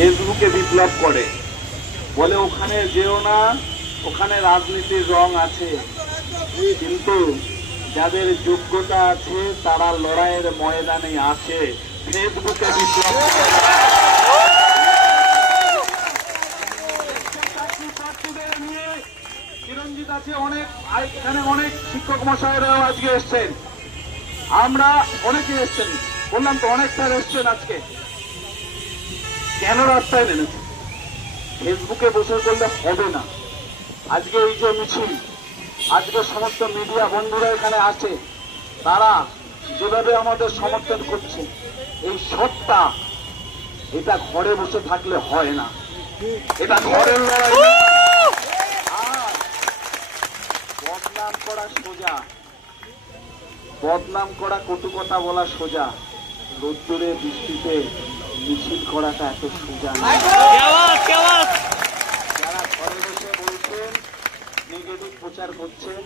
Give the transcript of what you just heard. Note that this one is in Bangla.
ফেসবুকে বিপ্লব করে। বলে ওখানে যেও না, ওখানে রাজনীতির রং আছে। কিন্তু যাদের যোগ্যতা আছে, তারা লড়াইয়ের ময়দানে আসে। ফেসবুকে বিপ্লব চিরঞ্জিত আছে অনেক অনেক শিক্ষক মশাইরাও আজকে এসছেন। আমরা অনেকে এসছেন, বললাম তো অনেক স্যার এসছেন আজকে। কেন রাস্তায় নেমেছে? ফেসবুকে বসে করলে হবে না। আজকে এই যে মিছিল, আজকে সমস্ত মিডিয়া বন্ধুরা এখানে আছে, তারা যেভাবে আমাদের সমর্থন করছে, এই সত্তা, এটা ঘরে বসে থাকলে হয় না। এটা ঘরের লড়াই বদনাম করা সোজা। বদনাম করা কটু কথা বলা সোজা। রোদ্দুরে বৃষ্টিতে মিছিল করাটা এত সোজা যারা ঘরে বসে বলছেন নেগেটিভ প্রচার করছেন